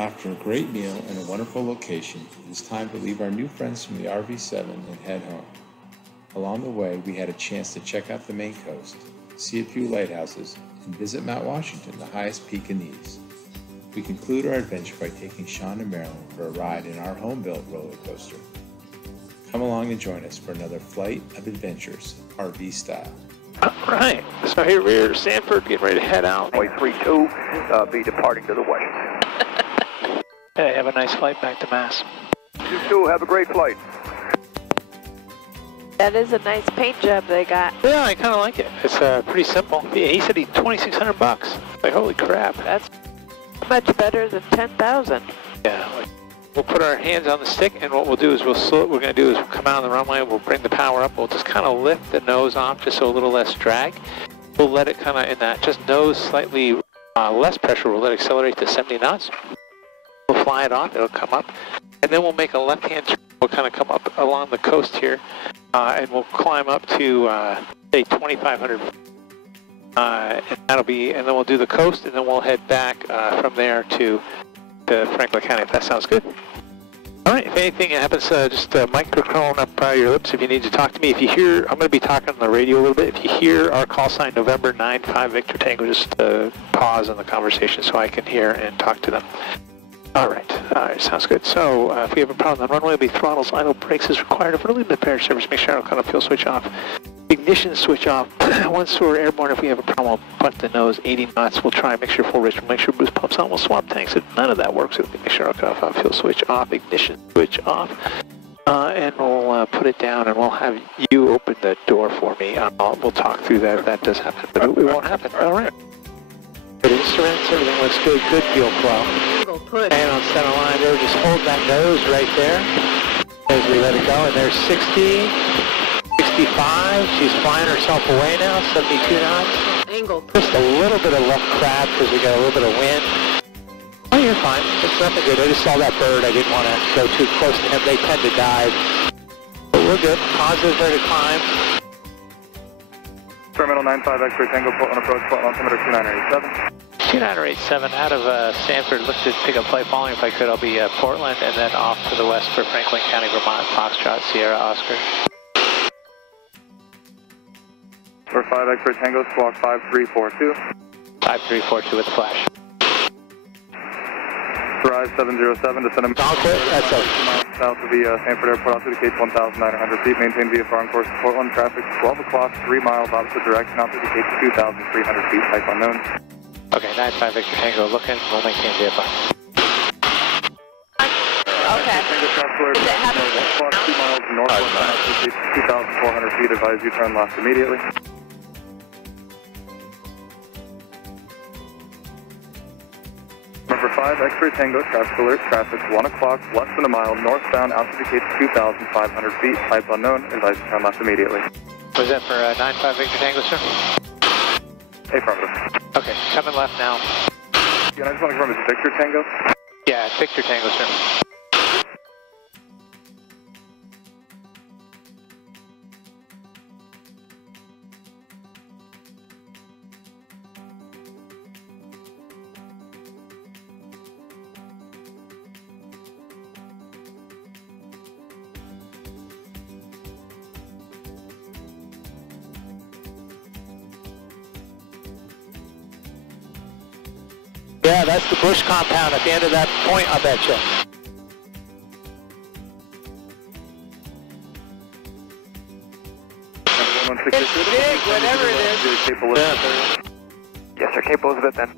After a great meal and a wonderful location, it is time to leave our new friends from the RV7 and head home. Along the way, we had a chance to check out the Maine coast, see a few lighthouses, and visit Mount Washington, the highest peak in the east. We conclude our adventure by taking Sean and Marilyn for a ride in our home-built roller coaster. Come along and join us for another flight of adventures, RV style. All right, so here we're Stanford, getting ready to head out. Runway 32, be departing to the west. Hey, have a nice flight back to Mass. You too, have a great flight. That is a nice paint job they got. Yeah, I kind of like it. It's pretty simple. Yeah, he said he's $2,600. Like, holy crap. That's much better than 10,000. Yeah, we'll put our hands on the stick, and what we'll do is we're going to do is we'll come out on the runway, we'll bring the power up, we'll just kind of lift the nose off just so a little less drag. We'll let it kind of in that just nose slightly less pressure, we'll let it accelerate to 70 knots. We'll fly it off, it'll come up, and then we'll make a left-hand turn. We'll kind of come up along the coast here, and we'll climb up to, say, 2,500. And that'll be, and then we'll do the coast, and then we'll head back from there to Franklin County, if that sounds good. All right, if anything happens, just microphone up your lips if you need to talk to me. If you hear, I'm going to be talking on the radio a little bit. If you hear our call sign November 95 Victor Tango, just pause on the conversation so I can hear and talk to them. All right, sounds good. So if we have a problem on the runway, it'll be throttles, idle brakes is required. If we're leaving the repair service, make sure I'll kind of fuel switch off. Ignition switch off. Once we're airborne, if we have a problem, we'll butt the nose 80 knots. We'll try and make sure full rich. We'll make sure boost pumps on. We'll swap tanks. If none of that works, we'll make sure I'll cut off fuel switch off, ignition switch off. And we'll put it down, and we'll have you open the door for me. We'll talk through that if that does happen, but it won't happen. All right. Good instruments, everything looks good. Good fuel flow. And on center line there, just hold that nose right there as we let it go. And there's 60, 65. She's flying herself away now, 72 knots. Angle. Just a little bit of left crab because we got a little bit of wind. Oh, you're fine. It's nothing good. I just saw that bird. I didn't want to go too close to him. They tend to dive. But we're good. Positive there to climb. Terminal 95 X-ray Tango, Portland approach, Portland altimeter 2987. 2987 out of Stanford. Look to pick up flight following if I could. I'll be Portland and then off to the west for Franklin County, Vermont, Foxtrot, Sierra, Oscar. For 5 X-ray Tango, squawk 5342. 5342 with the flash. Rise 707, descend a All clear. That's it. miles south of the Stanford Airport, altitude gate 1,900 feet. Maintain VFR on course to Portland. Traffic 12 o'clock, 3 miles opposite direction, altitude gate 2,300 feet. Type unknown. Okay, 95 Victor Tango looking. We'll maintain VFR. Okay. Tango Traveler, 1 o'clock, 2 miles northwest, altitude gate 2,400 feet. Advise you turn left immediately. Number 5, X-ray Tango, traffic alert, traffic 1 o'clock, less than a mile, northbound, altitude gate 2,500 feet, type unknown, advise you turn left immediately. Was that for 95 Victor Tango, sir? Affirmative. Okay, coming left now. Yeah, I just want to confirm, it's Victor Tango? Yeah, Victor Tango, sir. Yeah, that's the Bush compound at the end of that point, I bet you. It's big, whatever it is. Yeah. Yes, sir, Cape Elizabeth then.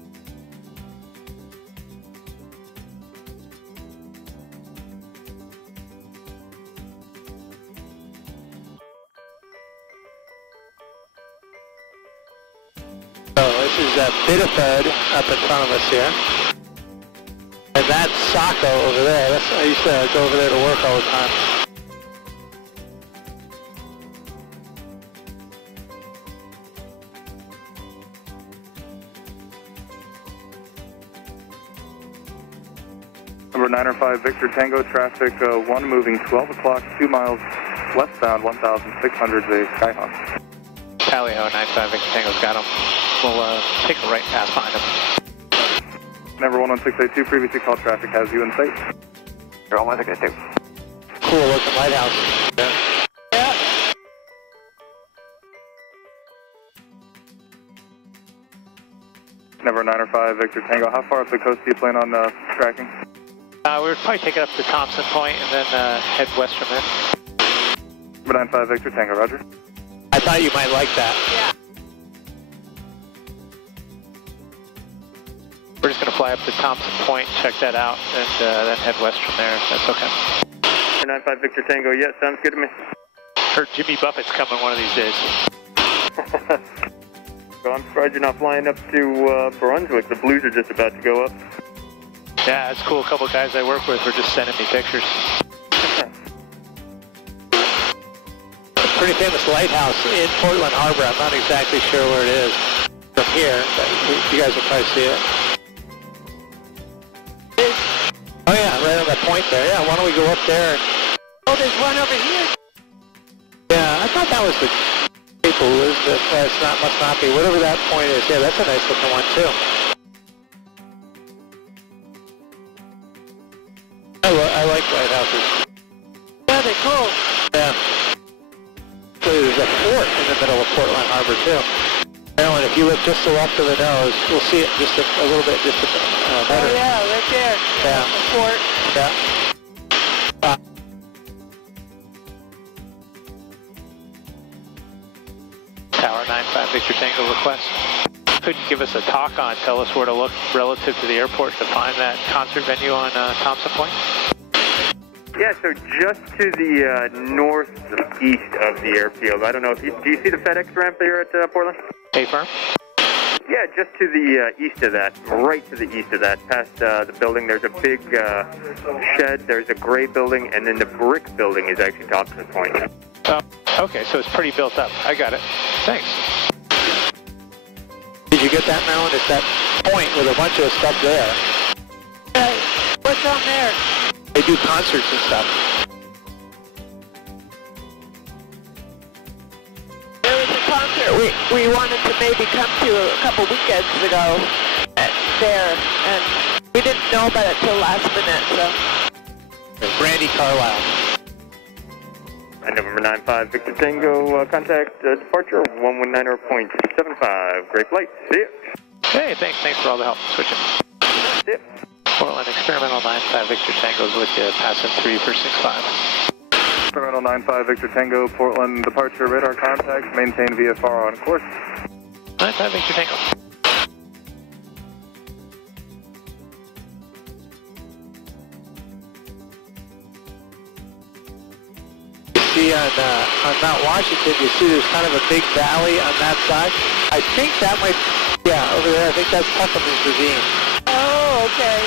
This is Biddeford up in front of us here. And that's Saco over there. I used to go over there to work all the time. Number 905 Victor Tango, traffic 1 moving 12 o'clock, 2 miles westbound, 1,600, the Skyhawk. Tally ho, 95 Victor Tango's got him. We'll take a right pass behind him. Number 11682, previously called traffic has you in sight. 11682. Cool looking lighthouse. Yeah. Yeah. Number 905, Victor Tango. How far up the coast do you plan on tracking? We'll probably take it up to Thompson Point and then head west from there. Number 95, Victor Tango, roger. I thought you might like that. Yeah. We're just going to fly up to Thompson Point, check that out, and then head west from there, if that's okay. 95, Victor Tango, yes, sounds good to me. Heard Jimmy Buffett's coming one of these days. So I'm surprised you're not flying up to Brunswick. The Blues are just about to go up. Yeah, it's cool. A couple of guys I work with were just sending me pictures. A pretty famous lighthouse in Portland Harbor. I'm not exactly sure where it is from here, but you guys will probably see it. Oh yeah, right on that point there. Yeah, why don't we go up there? Oh, there's one over here. Yeah, I thought that was the Cape Elizabeth. It's not, must not be. Whatever that point is. Yeah, that's a nice looking one too. I like lighthouses. Yeah, they're cool. Yeah. So there's a fort in the middle of Portland Harbor too. Marilyn, if you look just so off to the nose, we'll see it just a little bit, just better. Oh yeah, right there. Yeah. The fort. Yeah. Tower 95 Victor Tango request. Could you give us a talk on, tell us where to look relative to the airport to find that concert venue on Thompson Point? Yeah, so just to the northeast of the airfield. I don't know if do you see the FedEx ramp there at Portland? Hey, firm? Yeah, just to the east of that, right to the east of that, past the building. There's a big shed, there's a gray building, and then the brick building is actually Thompson Point. Okay, so it's pretty built up. I got it. Thanks. Did you get that, Marilyn? It's that point with a bunch of stuff there. What's on there? They do concerts and stuff. There was a concert we wanted to maybe come to a couple weekends ago there, and we didn't know about it till last minute, so. Brandy Carlisle. And November 95 Victor Tango, contact departure 119.75. Great flight. See ya. Hey, thanks for all the help. Switching. See ya. Portland Experimental 95 Victor Tango's with you, passing 3 for 65. Experimental 95 Victor Tango, Portland departure radar contact, maintain VFR on course. 95 Victor Tango. See on Mount Washington, you see there's kind of a big valley on that side. I think that might, yeah, over there, I think that's Tuckerman's Ravine. Oh, okay.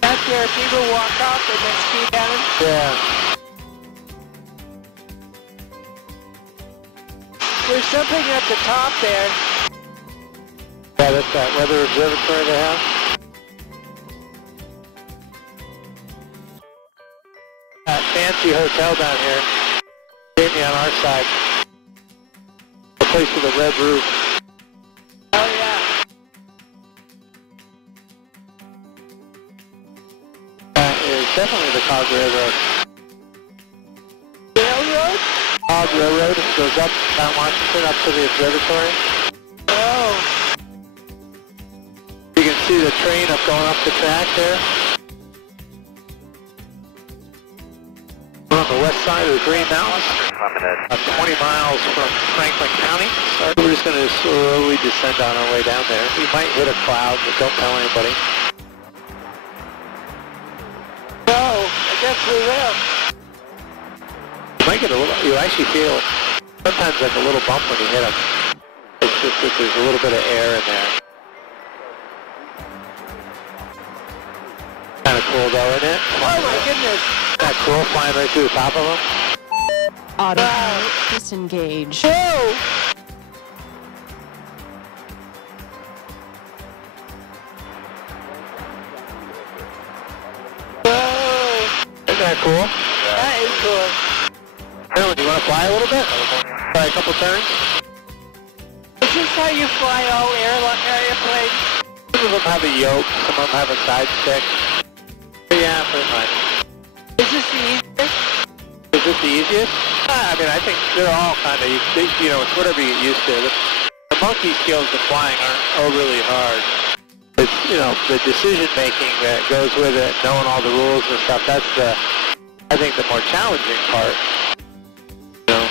That's where people walk off and then ski down? Yeah. There's something at the top there. Yeah, that's that weather observatory they have. That fancy hotel down here, gave me on our side. The place with a red roof. Oh, yeah. That is definitely the Cog Railroad. Railroad? Cog Railroad goes up Mount Washington up to the observatory. Oh. You can see the train going up the track there. We're on the west side of the Green Mountains, about 20 miles from Franklin County. So we're just going to slowly descend on our way down there. We might hit a cloud, but don't tell anybody. No, I guess we will. You might get a little, you actually feel sometimes like a little bump when you hit them. It's just that there's a little bit of air in there. Kind of cool though, isn't it? Oh my goodness. Isn't that cool, flying right through the top of them? Auto disengage. Whoa! Whoa! Isn't that cool? That is cool. Marilyn, do you want to fly a little bit? Try a couple turns? Is this how you fly all airplanes? of them have a yoke, some of them have a side stick. But yeah, pretty much. Is this the easiest? Is this the easiest? I mean, I think they're all kind of, you know, it's whatever you get used to. The monkey skills of flying aren't really hard. It's, you know, the decision making that goes with it, knowing all the rules and stuff, that's I think the more challenging part. You know,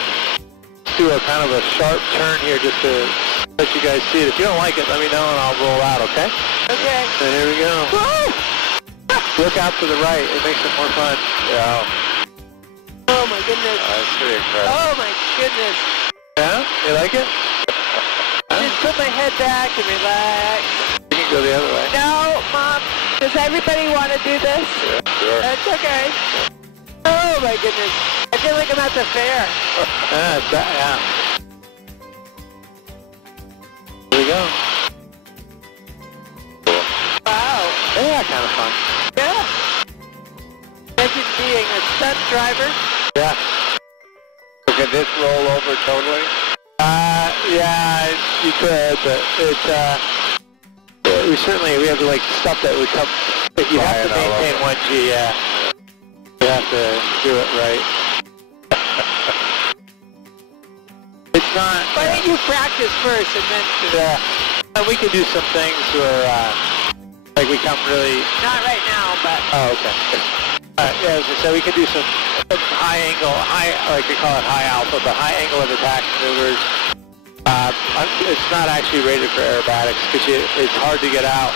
let's do a kind of a sharp turn here just to let you guys see it. If you don't like it, let me know and I'll roll out, okay? Okay. So here we go. Woo! Look out to the right, it makes it more fun. Yeah. Oh my goodness. That's pretty incredible. Oh my goodness. Yeah? You like it? Just put my head back and relax. You can go the other way. No, Mom. Does everybody want to do this? Yeah, sure. That's okay. Oh my goodness. I feel like I'm at the fair. Yeah. Here we go. Wow. Yeah, kind of fun. Yeah. Imagine being a stunt driver. Yeah. So can this roll over totally? Yeah, you could, but it's, we have like stuff that would come, if you have to maintain 1G, yeah. You have to do it right. It's not... Why don't you practice first and then... Yeah. And we can do some things where, like we come really... Not right now, but... Oh, okay. Yeah, as I said, we can do some high angle, like we call it high alpha, but high angle of attack maneuvers. It's not actually rated for aerobatics because it's hard to get out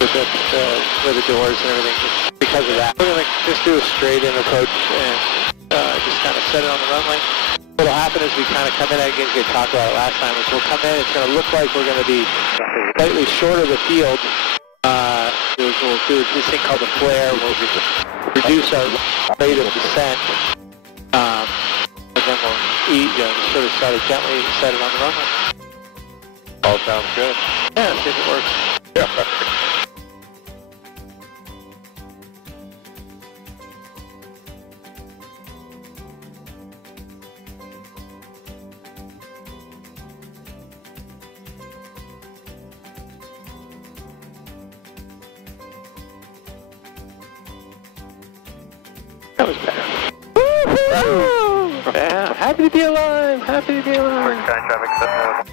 with the doors and everything just because of that. We're going to just do a straight in approach and just kind of set it on the runway. What'll happen is we kind of come in, again, we talked about it last time, is we'll come in, it's going to look like we're going to be slightly short of the field. We'll do this thing called the flare. We'll reduce our rate of descent. And then we'll sort of start it gently and set it on the runway. All sounds good. Yeah, see if it works. Yeah. That was better. Woo-hoo! Yeah, happy to be alive. Happy to be alive. Sky traffic system.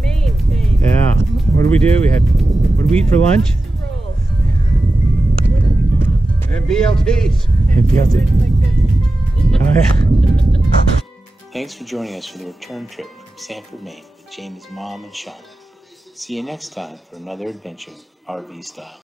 Maine. Yeah. What did we do? What did we eat for lunch? Rolls. And BLTs. And BLTs. Oh, yeah. Thanks for joining us for the return trip from Stanford, Maine with Jamie's mom and Sean. See you next time for another adventure, RV style.